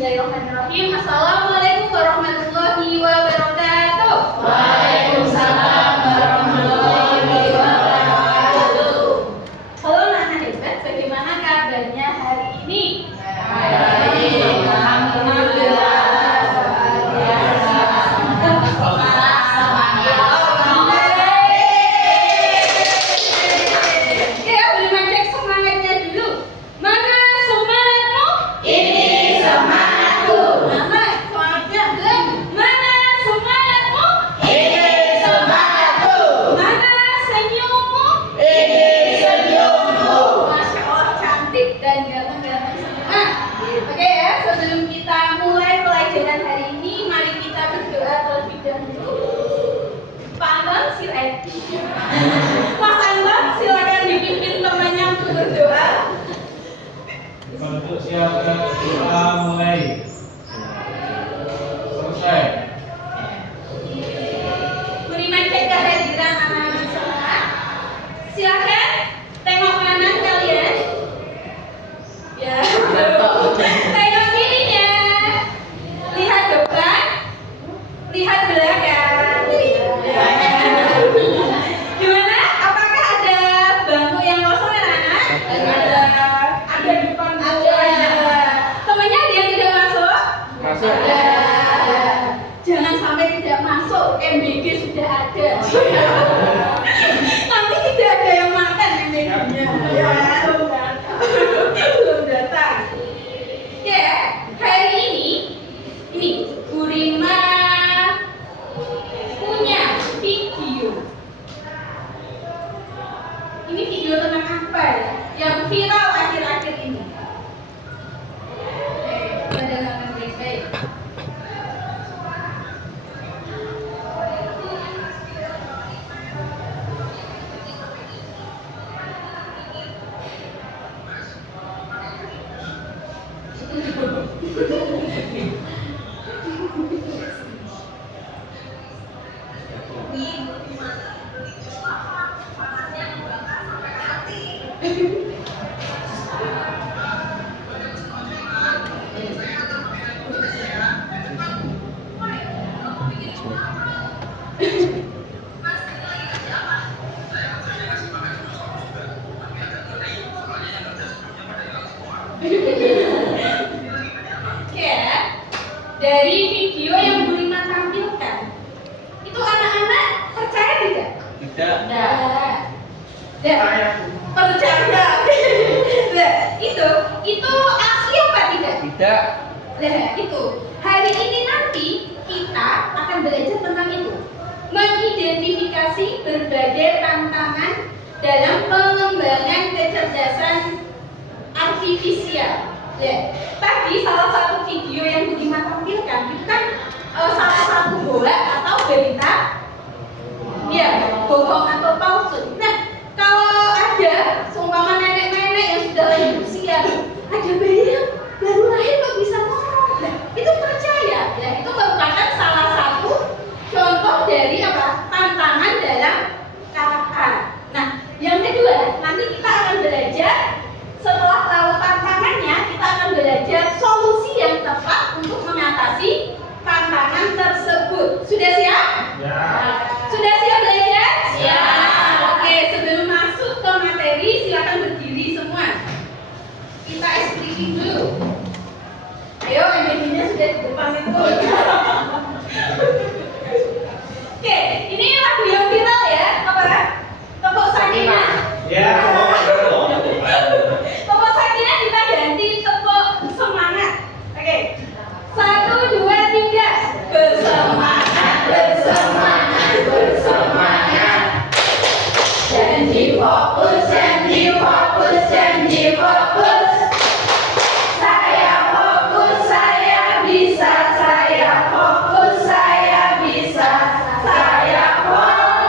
Bismillahirrahmanirrahim. Assalamualaikum warahmatullahi wabarakatuh. Waalaikumsalam warahmatullahi wabarakatuh. Halo anak hebat, bagaimana kabarnya hari ini? Baik, alhamdulillah. Mas Anwar, silakan dipimpin temannya untuk berdoa. Untuk siapkan doa mulai. Selesai. Beriman cek kehadiran anak-anak semua. Silakan tengok kanan kalian. Ya. Tengok kirinya. Lihat depan. Lihat belakang. Gimana? Apakah ada bangku yang kosong anak-anak? Ada depan ada. Temannya ada yang tidak masuk? Masuk. Ada. Jangan sampai tidak masuk. MBG sudah ada. Nanti tidak ada yang makan MBG-nya. Ya, belum datang. Ya, hari ini Bu Rima punya video. Ini video tentang apa ya? Yang viral akhir-akhir ini. Kita dengarkan baik-baik. Dari video yang Bu Rima tampilkan, itu anak-anak percaya tidak? Tidak. Percaya. Nah, itu asli apa tidak? Tidak. Nah, itu hari ini nanti kita akan belajar tentang itu, mengidentifikasi berbagai tantangan dalam pengembangan kecerdasan artifisial. Ya, tadi salah satu video yang Bu Rima tampilkan itu kan salah satu bohong atau berita, ya bohong atau palsu. Nah, kalau ada seumpama nenek-nenek yang sudah lanjut usia, ada bayi yang baru lahir kok bisa ngomong, nah itu percaya, ya itu merupakan salah satu contoh dari apa tantangan dalam karakter. Nah, yang kedua nanti kita akan belajar. Setelah tahu tantangannya, kita akan belajar solusi yang tepat untuk mengatasi tantangan tersebut. Sudah siap? Ya. Sudah siap belajar? Ya. Oke, sebelum masuk ke materi, silakan berdiri semua. Kita expliking dulu. Ayo, MBG-nya sudah di depan itu. Oke, ini lagu yang viral ya. Apa? Tepuk Sakina. Ya. Tepuk Sakina kita ganti tepuk semangat. Oke. 1, 2, 3. Bersemangat, bersemangat, bersemangat. Janji fokus, janji fokus, janji fokus. Saya fokus, saya bisa, saya fokus, saya bisa, saya fokus.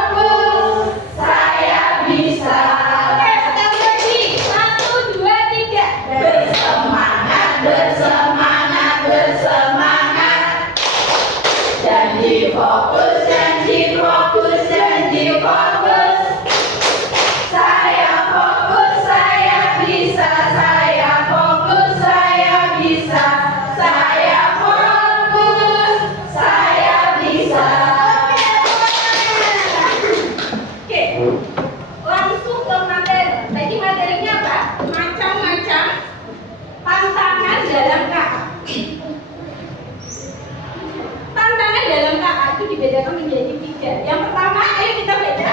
Tantangan dalam KA itu dibedakan menjadi 3. Yang pertama, ayo kita baca.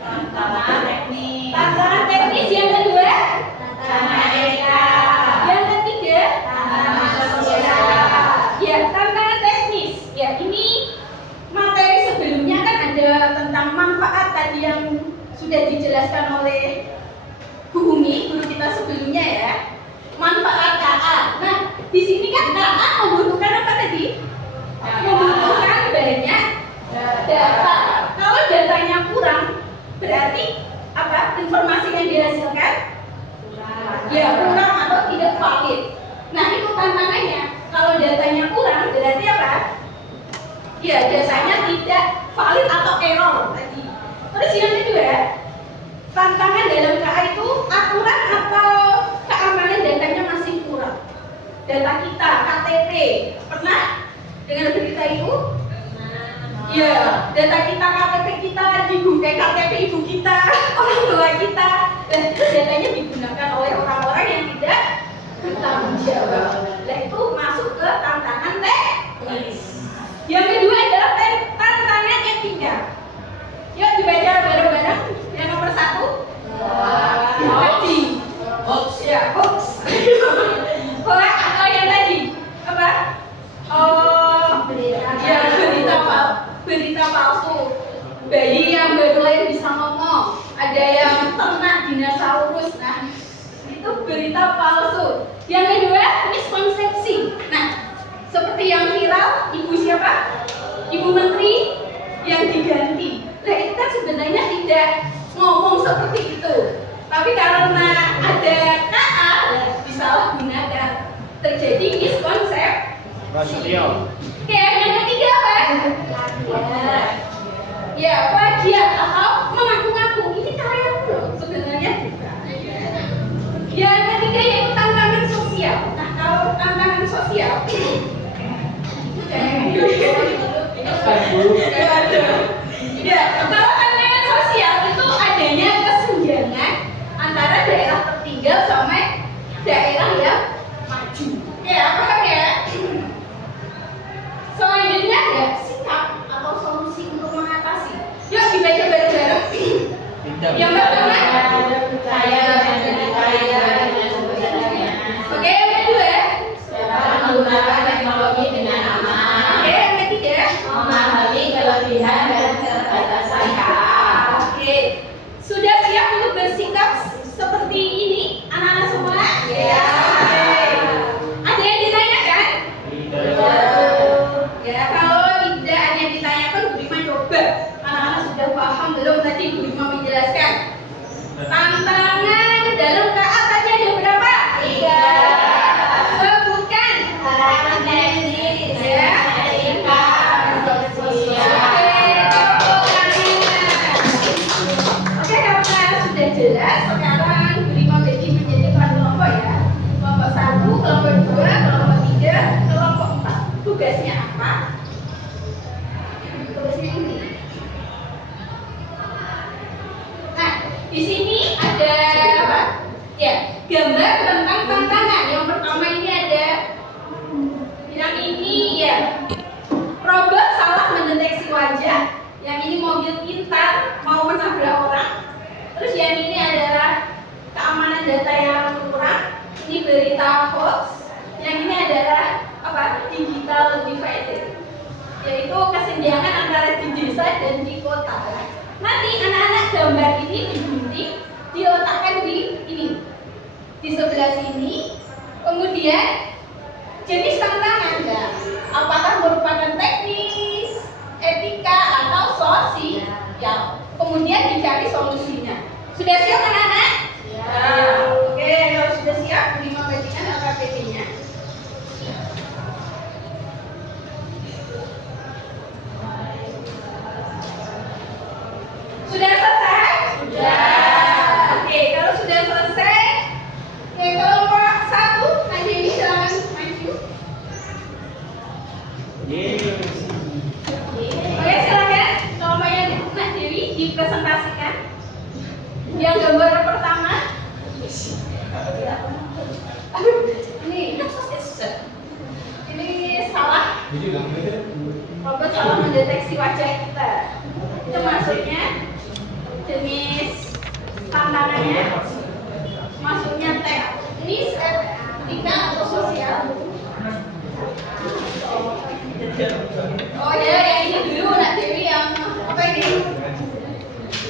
Tantangan teknis. Tantangan teknis. Yang kedua, Tantangan etika. yang ketiga, Tantangan sosial. ya tantangan teknis. Ya ini materi sebelumnya kan ada tentang manfaat tadi yang sudah dijelaskan oleh Bu Umi, guru kita sebelumnya ya. Manfaat KA. Nah, di sini kan KA membutuhkan apa tadi? Membutuhkan banyak data. Kalau datanya kurang, berarti apa? Informasi yang dihasilkan ya kurang atau tidak valid. Nah, itu tantangannya. Kalau datanya kurang, berarti apa? Ya, datanya tidak valid atau error tadi. Terus yang kedua, tantangan dalam KA itu akurat atau keamanan datanya masih kurang. Data kita, KTP, pernah dengar berita itu? Ya, data kita, KTP kita digunakan, KTP ibu kita, orang tua kita, dan itu datanya digunakan oleh orang-orang yang tidak bertanggung jawab. Nah, itu masuk ke tantangan teknis. Yang kedua adalah tantangan etika. Yuk dibaca bareng-bareng. Yang nomor 1. Tadi. Hoax. Ya, hoax. Hoax atau yang tadi apa? Oh, ya berita palsu. Bayi yang baru lahir bisa ngomong. Ada yang ternak dinosaurus. Nah, itu berita palsu. Yang kedua, miskonsepsi. Nah, seperti yang viral, ibu siapa? Ibu menteri yang diganti. Nah, itu kan sebenarnya tidak ngomong seperti itu. Tapi karena ada KA, disalahgunakan. Terjadi miskonsepsi. Prasetyo. Oke, yang ketiga apa? Ya, plagiat atau mengaku-ngaku. Ini karyaku loh, sebenarnya bukan. Yang ketiga yaitu tantangan sosial. Nah, kalau tantangan sosial ya, kalau tantangan sosial itu adanya kesenjangan antara daerah tertinggal sama daerah yang maju. Ya, paham ya? Selanjutnya ada sikap atau solusi untuk mengatasi. Yuk dibaca bareng-bareng. Yang pertama, Saya menjadi kaya dengan sebenarnya. oke, yang kedua, Dapat menggunakan teknologi dengan aman. oke, yang ketiga, Memahami kelebihan dan keterbatasan KA. oke, sudah siap untuk bersikap seperti ini, anak-anak semua? Ya. Oke. Ada yang ditanyakan? Ya, kalau tidak ada yang ditanyakan, Bu Rima coba. Anak-anak sudah paham belum tadi Bu Rima menjelaskan? Tantangan dalam KA tadi ada berapa? 3. Sebutkan. Tantangan teknis, Ya. etika, sosial. Oke, karena sudah jelas, sekarang Bu Rima bagi menjadi kelompok ya. Kelompok 1, kelompok 2, kelompok 3, kelompok 4. Tugasnya apa? Tugasnya ini. Nah, di sini ada apa? Ya, gambar tentang tantangan. Yang pertama ini ada yang ini ya. Robot salah mendeteksi wajah. Yang ini mobil pintar mau menabrak orang. Terus yang ini adalah keamanan data yang kurang. Ini berita hoax. Yang ini adalah apa? Digital divided. Yaitu kesenjangan antara di desa dan di kota. Nanti anak-anak gambar ini digunting, diletakkan di ini, di sebelah sini. Kemudian jenis tantangan, ya. Apakah merupakan teknis, etika atau sosial? Kemudian dicari solusinya. Sudah siap anak-anak? Ya. Oke, kalau sudah siap, Bima bagikan LKPP-nya. Sudah selesai? Sudah. Oke, kalau sudah selesai, oke, kelompok 1, Kak Dewi silakan maju. Oke, silakan. Kelompoknya Kak Dewi dipresentasikan. Yang gambar pertama. Ini. Jadi nggak bener. Robot selalu mendeteksi wajah kita. Itu maksudnya jenis tantangannya. Maksudnya teknis, etika atau sosial. Oh ya, yang ini dulu Nak Dewi yang apa ini?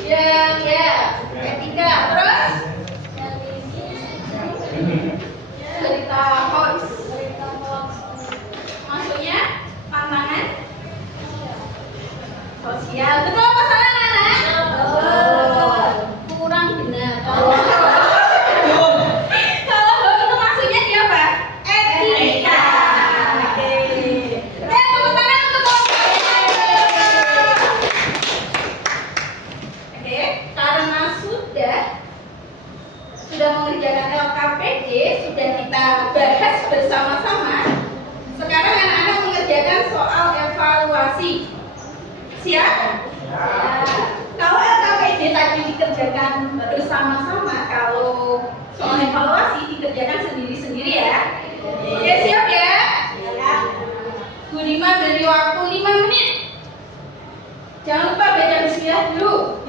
Yang ya etika. Terus cerita hoax. Maksudnya tantangan sosial. Betul apa salah anak? Betul. Kurang benar. Kalau itu maksudnya dia apa? Etika. Oke. Tepuk tangan untuk Oke, karena sudah mengerjakan LKPD, sudah kita bahas bersama-sama. Sekarang anak-anak mengerjakan soal evaluasi. Siap? Ya. Kalau LKPD tadi dikerjakan bersama-sama, kalau soal evaluasi dikerjakan sendiri-sendiri ya. Oke, siap ya? Bu Rima beri waktu 5 menit. Jangan lupa baca bismillah dulu.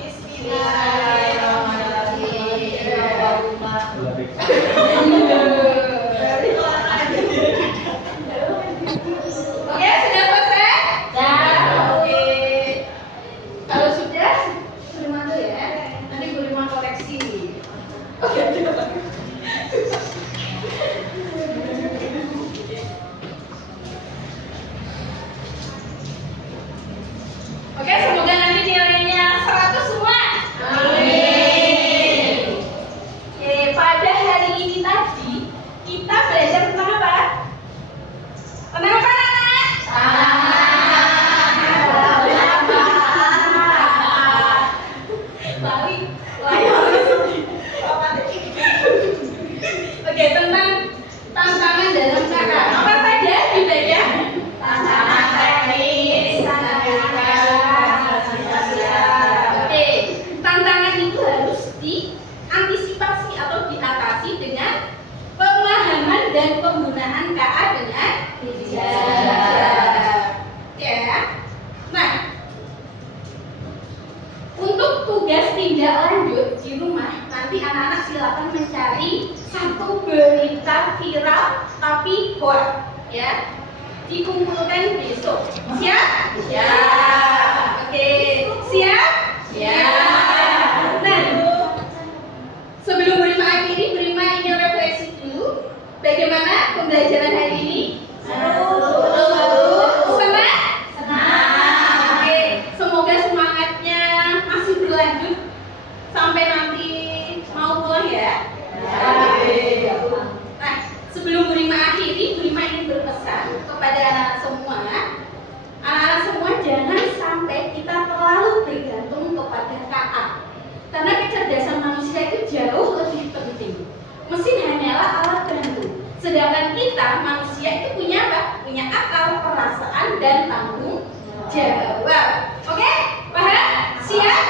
Oke, sudah selesai? Oke. Kalau sudah, terima dulu ya. Nanti Bu Rima koreksi. Oke. Oke, semoga nanti nilainya 100 semua. Amin. Oke, pada hari ini tadi kita belajar tentang apa? Tentang apa, anak? Oke, tentang tantangan dalam KK. Apa saja dibaca? Tantangan teknis, Oke, tantangan itu harus diantisipasi atau diatasi dengan pemahaman dan penggunaan KA dengan bijak. Ya. Nah, untuk tugas tindak lanjut di rumah, nanti anak-anak silakan mencari satu berita viral tapi hoax, ya. Dikumpulkan besok. Siap? Siap. Oke, siap? Siap. Nah, sebelum Bu Rima akhiri, Bu Rima ingin refleksi dulu. Bagaimana pembelajaran hari ini? Seru. Senang? Senang. Oke, semoga semangatnya masih berlanjut sampai nanti mau pulang ya. Nah, sebelum Bu Rima akhiri, Bu Rima ingin berpesan kepada anak-anak semua. Anak-anak semua jangan sampai kita terlalu bergantung kepada KA. Karena kecerdasan manusia itu jauh lebih penting. Mesin hanyalah alat bantu. Sedangkan kita manusia itu punya apa? Punya akal, perasaan, dan tanggung jawab. Oke? Paham? Siap?